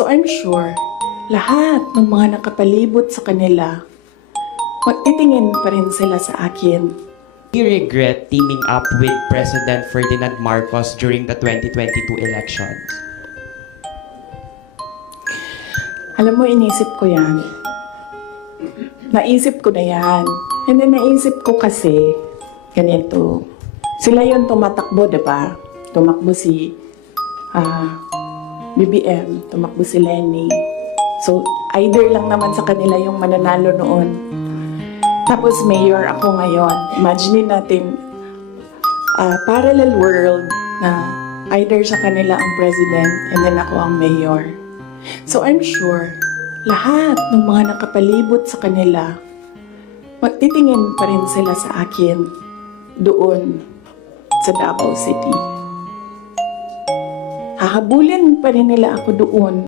So I'm sure, lahat ng mga nakapalibot sa kanila, magtitingin pa rin sila sa akin. You regret teaming up with President Ferdinand Marcos during the 2022 elections? Alam mo, inisip ko yan. Naisip ko na yan. And then naisip ko kasi, ganito. Sila yung tumatakbo, di ba? Tumakbo si ah, BBM, tumakbo si Lenny. So, either lang naman sa kanila yung mananalo noon. Tapos mayor ako ngayon. Imagine natin, ah, parallel world na either sa kanila ang president and then ako ang mayor. So I'm sure, lahat ng mga nakapalibot sa kanila, magtitingin pa rin sila sa akin doon sa Davao City. Hahabulin pa rin nila ako doon